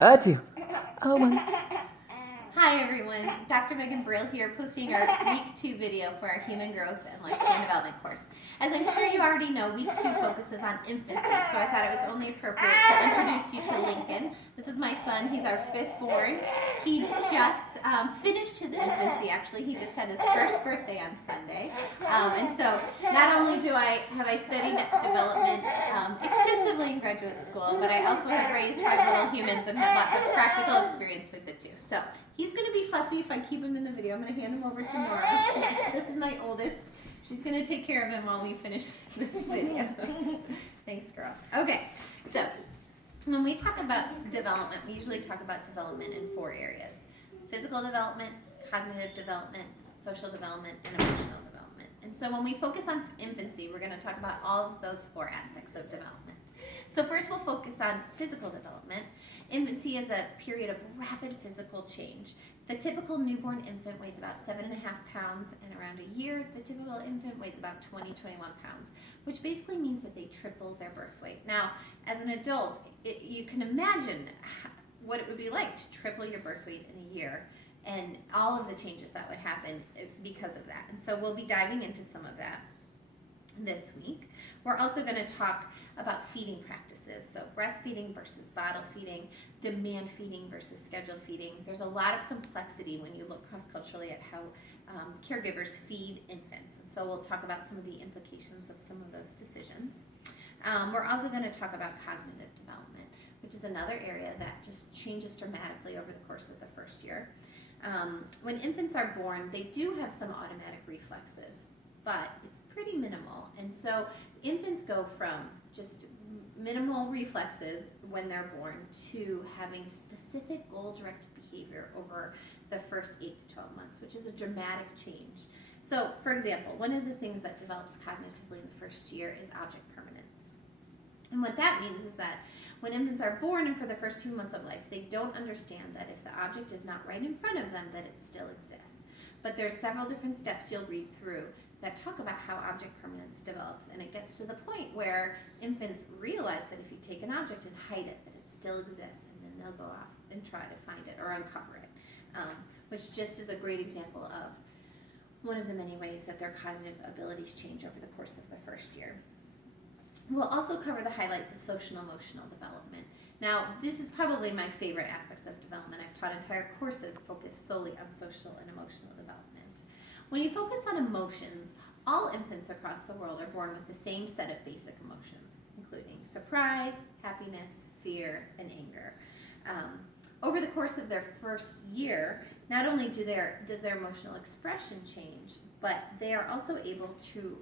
Two. Oh, one. Hi everyone, Dr. Megan Brill here, posting our week 2 video for our Human Growth and Lifespan Development course. As I'm sure you already know, week 2 focuses on infancy, so I thought it was only appropriate to introduce you to Lincoln. This is my son, he's our 5th born. He just finished his infancy, actually. He just had his first birthday on Sunday. And so not only have I studied development extensively in graduate school, but I also have raised 5 little humans and had lots of practical experience with it too. So he's going to be fussy if I keep him in the video. I'm going to hand him over to Nora. This is my oldest. She's going to take care of him while we finish this video. Thanks, girl. Okay, so when we talk about development, we usually talk about development in 4 areas: physical development, cognitive development, social development, and emotional development. And so when we focus on infancy, we're going to talk about all of those 4 aspects of development. So first we'll focus on physical development. Infancy is a period of rapid physical change. The typical newborn infant weighs about 7.5 pounds, and around a year, the typical infant weighs about 20-21 pounds, which basically means that they triple their birth weight. Now, as an adult, you can imagine what it would be like to triple your birth weight in a year and all of the changes that would happen because of that. And so we'll be diving into some of that this week. We're also going to talk about feeding practices, so breastfeeding versus bottle feeding, demand feeding versus schedule feeding. There's a lot of complexity when you look cross-culturally at how caregivers feed infants, and so we'll talk about some of the implications of some of those decisions. We're also going to talk about cognitive development, which is another area that just changes dramatically over the course of the first year. When infants are born, they do have some automatic reflexes, but it's pretty minimal. And so infants go from just minimal reflexes when they're born to having specific goal-directed behavior over the first 8 to 12 months, which is a dramatic change. So, for example, one of the things that develops cognitively in the first year is object permanence. And what that means is that when infants are born and for the first few months of life, they don't understand that if the object is not right in front of them, that it still exists. But there's several different steps you'll read through that talk about how object permanence develops, and it gets to the point where infants realize that if you take an object and hide it, that it still exists, and then they'll go off and try to find it or uncover it, which just is a great example of one of the many ways that their cognitive abilities change over the course of the first year. We'll also cover the highlights of social and emotional development. Now, this is probably my favorite aspects of development. I've taught entire courses focused solely on social and emotional development. When you focus on emotions, all infants across the world are born with the same set of basic emotions, including surprise, happiness, fear, and anger. Over the course of their first year, not only does their emotional expression change, but they are also able to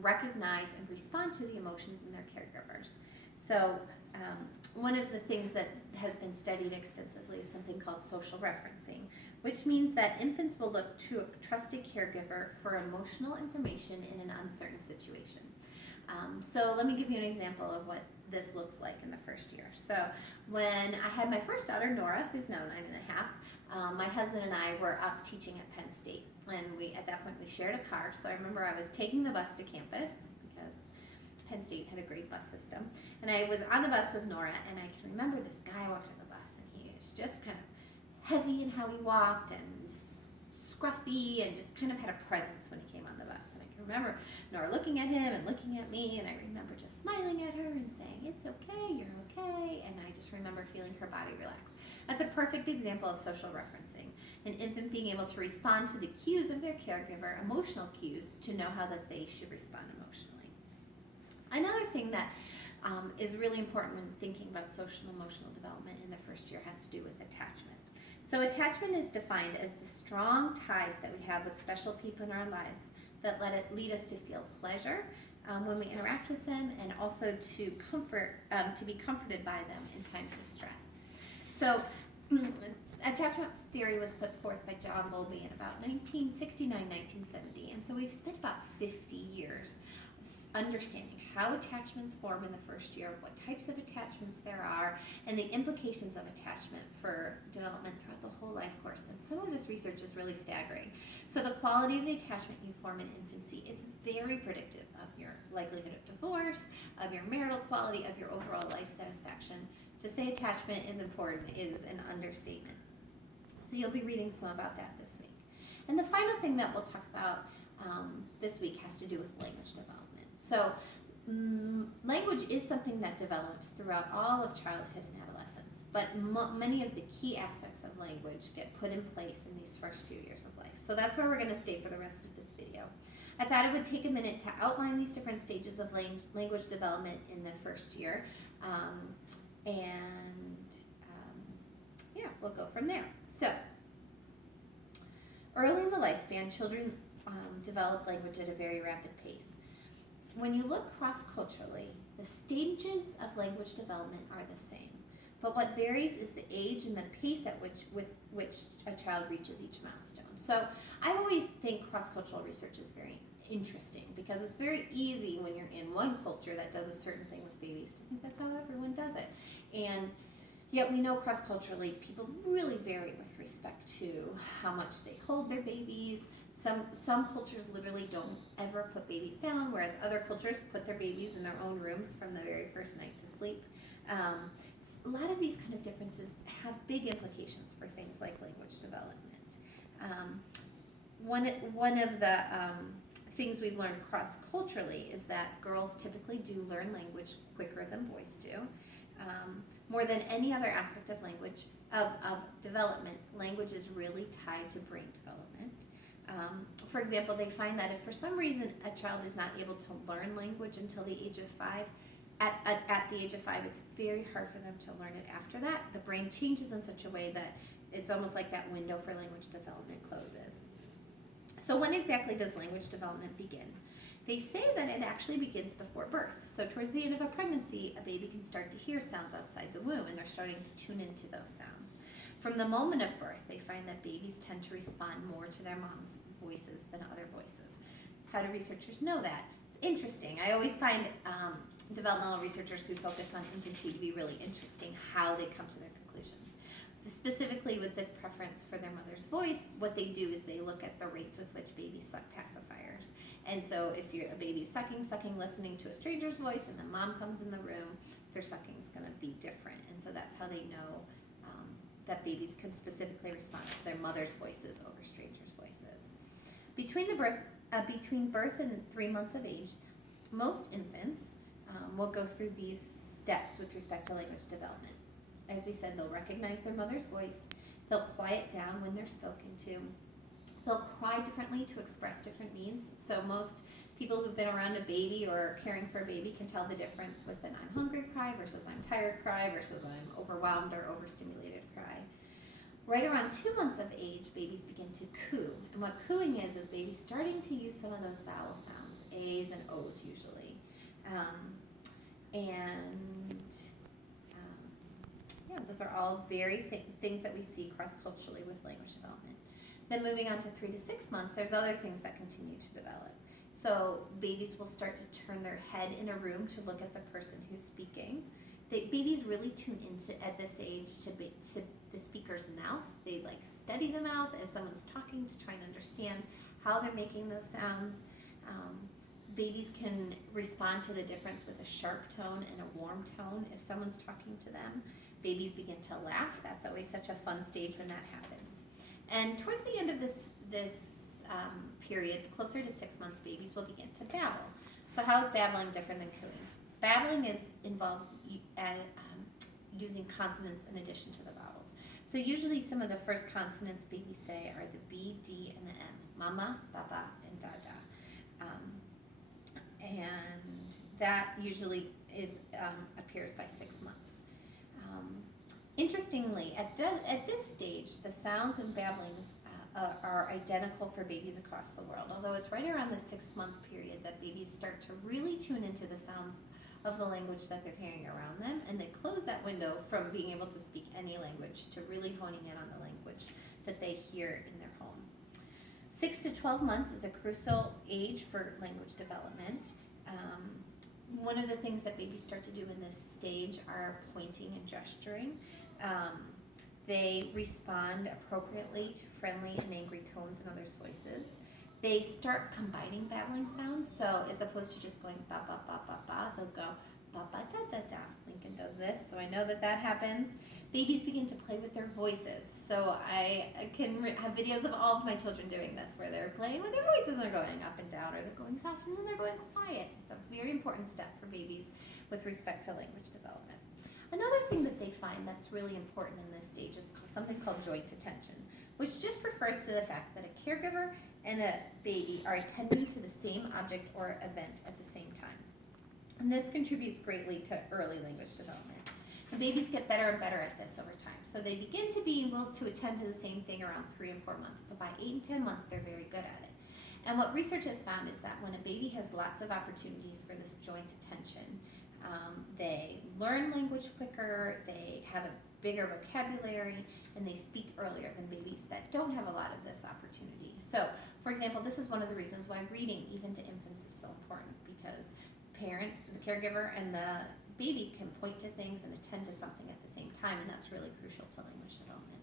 recognize and respond to the emotions in their caregivers. So one of the things that has been studied extensively is something called social referencing, which means that infants will look to a trusted caregiver for emotional information in an uncertain situation. So let me give you an example of what this looks like in the first year. So when I had my first daughter, Nora, who's now 9.5, my husband and I were up teaching at Penn State, and at that point we shared a car. So I remember I was taking the bus to campus because Penn State had a great bus system, and I was on the bus with Nora, and I can remember this guy walked on the bus, and he was just kind of heavy in how he walked and scruffy and just kind of had a presence when he came on the bus. And I can remember Nora looking at him and looking at me, and I remember just smiling at her and saying, "It's okay, you're okay," and I just remember feeling her body relax. That's a perfect example of social referencing, an infant being able to respond to the cues of their caregiver, emotional cues, to know how that they should respond emotionally. Another thing that is really important when thinking about social and emotional development in the first year has to do with attachment. So attachment is defined as the strong ties that we have with special people in our lives that lead us to feel pleasure when we interact with them, and also to be comforted by them in times of stress. So attachment theory was put forth by John Bowlby in about 1969, 1970, and so we've spent about 50 years understanding how attachments form in the first year, what types of attachments there are, and the implications of attachment for development throughout the whole life course. And some of this research is really staggering. So the quality of the attachment you form in infancy is very predictive of your likelihood of divorce, of your marital quality, of your overall life satisfaction, To say attachment is important is an understatement. So you'll be reading some about that this week. And the final thing that we'll talk about this week has to do with language development. So language is something that develops throughout all of childhood and adolescence, but many of the key aspects of language get put in place in these first few years of life. So that's where we're going to stay for the rest of this video. I thought it would take a minute to outline these different stages of language development in the first year, yeah, we'll go from there. So, early in the lifespan, children develop language at a very rapid pace. When you look cross-culturally, the stages of language development are the same, but what varies is the age and the pace at with which a child reaches each milestone. So I always think cross-cultural research is very interesting because it's very easy when you're in one culture that does a certain thing with babies to think that's how everyone does it. And yet we know cross-culturally people really vary with respect to how much they hold their babies. Some cultures literally don't ever put babies down, whereas other cultures put their babies in their own rooms from the very first night to sleep. A lot of these kind of differences have big implications for things like language development. One of the things we've learned cross-culturally is that girls typically do learn language quicker than boys do. More than any other aspect of language, of development, language is really tied to brain development. For example, they find that if for some reason a child is not able to learn language until the age of 5, at the age of 5, it's very hard for them to learn it after that. The brain changes in such a way that it's almost like that window for language development closes. So when exactly does language development begin? They say that it actually begins before birth. So towards the end of a pregnancy, a baby can start to hear sounds outside the womb, and they're starting to tune into those sounds. From the moment of birth, they find that babies tend to respond more to their mom's voices than other voices. How do researchers know that? It's interesting. I always find developmental researchers who focus on infancy to be really interesting, how they come to their conclusions. Specifically with this preference for their mother's voice, what they do is they look at the rates with which babies suck pacifiers. And so if a baby's sucking, listening to a stranger's voice, and the mom comes in the room, their sucking is going to be different. And so that's how they know that babies can specifically respond to their mother's voices over strangers' voices. Between birth and 3 months of age, most infants will go through these steps with respect to language development. As we said, they'll recognize their mother's voice, they'll quiet down when they're spoken to, they'll cry differently to express different needs. So most people who've been around a baby or caring for a baby can tell the difference with an I'm hungry cry versus I'm tired cry versus I'm overwhelmed or overstimulated cry. Right around 2 months of age, babies begin to coo. And what cooing is babies starting to use some of those vowel sounds, A's and O's usually. Those are all very things that we see cross-culturally with language development. Then moving on to 3 to 6 months, there's other things that continue to develop. So babies will start to turn their head in a room to look at the person who's speaking. Babies really tune into, at this age, to the speaker's mouth. They study the mouth as someone's talking to try and understand how they're making those sounds. Babies can respond to the difference with a sharp tone and a warm tone if someone's talking to them. Babies begin to laugh. That's always such a fun stage when that happens. And towards the end of this period, closer to 6 months, babies will begin to babble. So how is babbling different than cooing? Babbling involves using consonants in addition to the vowels. So usually some of the first consonants babies say are the B, D, and the M. Mama, Baba, and Dada. And that usually appears by 6 months. Interestingly, at this stage, the sounds and babblings are identical for babies across the world, although it's right around the 6-month period that babies start to really tune into the sounds of the language that they're hearing around them, and they close that window from being able to speak any language to really honing in on the language that they hear in their home. 6 to 12 months is a crucial age for language development. One of the things that babies start to do in this stage are pointing and gesturing. They respond appropriately to friendly and angry tones in others' voices. They start combining babbling sounds, so as opposed to just going ba ba ba ba ba, they'll go ba-ba-da-da-da. Lincoln does this, so I know that that happens. Babies begin to play with their voices. So I can have videos of all of my children doing this, where they're playing with their voices, and they're going up and down, or they're going soft and then they're going quiet. It's a very important step for babies with respect to language development. Another thing that they find that's really important in this stage is something called joint attention, which just refers to the fact that a caregiver and a baby are attending to the same object or event at the same time. And this contributes greatly to early language development. The babies get better and better at this over time. So they begin to be able to attend to the same thing around 3 and 4 months, but by 8 and 10 months, they're very good at it. And what research has found is that when a baby has lots of opportunities for this joint attention, they learn language quicker, they have a bigger vocabulary, and they speak earlier than babies that don't have a lot of this opportunity. So, for example, this is one of the reasons why reading, even to infants, is so important, because parents, the caregiver, and the baby can point to things and attend to something at the same time, and that's really crucial to language development.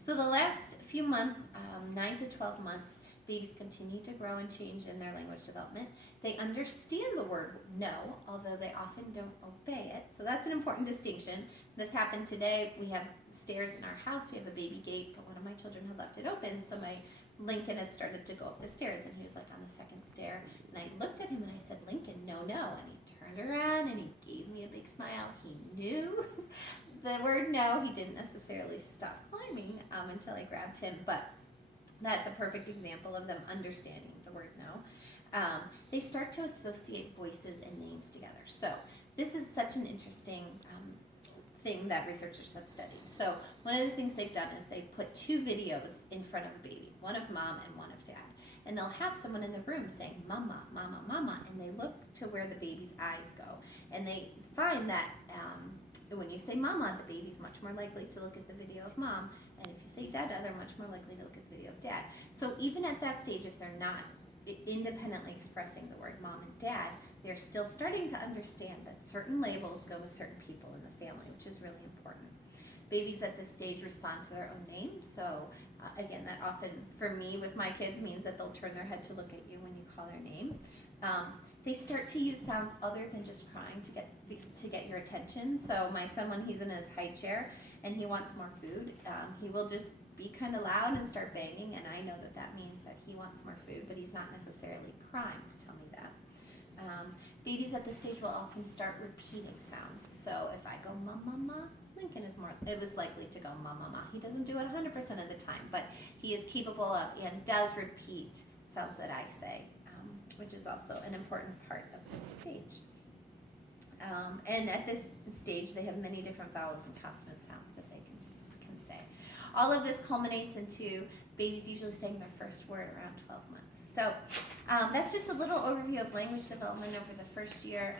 So the last few months, 9 to 12 months, babies continue to grow and change in their language development. They understand the word no, although they often don't obey it. So that's an important distinction. This happened today. We have stairs in our house. We have a baby gate, but one of my children had left it open, so my Lincoln had started to go up the stairs, and he was like on the second stair, and I looked at him and I said, "Lincoln, no, no," and he turned around and he gave me a big smile. He knew the word no. He didn't necessarily stop climbing until I grabbed him, but that's a perfect example of them understanding the word no. They start to associate voices and names together. So this is such an interesting thing that researchers have studied. So one of the things they've done is they've put 2 videos in front of a baby, one of mom and one of dad. And they'll have someone in the room saying, "Mama, mama, mama," and they look to where the baby's eyes go. And they find that when you say mama, the baby's much more likely to look at the video of mom. And if you say dada, they're much more likely to look at the video of dad. So even at that stage, if they're not independently expressing the word mom and dad, they're still starting to understand that certain labels go with certain people in the family, which is really important. Babies at this stage respond to their own name. So again, that often, for me, with my kids, means that they'll turn their head to look at you when you call their name. They start to use sounds other than just crying to get your attention. So my son, when he's in his high chair and he wants more food, he will just be kind of loud and start banging, and I know that that means that he wants more food, but he's not necessarily crying to tell me that. Babies at this stage will often start repeating sounds. So if I go ma ma ma, Lincoln is likely to go ma ma ma. He doesn't do it 100% of the time, but he is capable of and does repeat sounds that I say, which is also an important part of this stage. And at this stage, they have many different vowels and consonant sounds that they can say. All of this culminates into babies usually saying their first word around 12 months. So that's just a little overview of language development over the first year.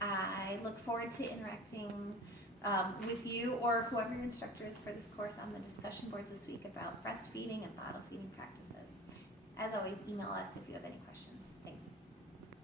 I look forward to interacting with you or whoever your instructor is for this course on the discussion boards this week about breastfeeding and bottle feeding practices. As always, email us if you have any questions. Thanks.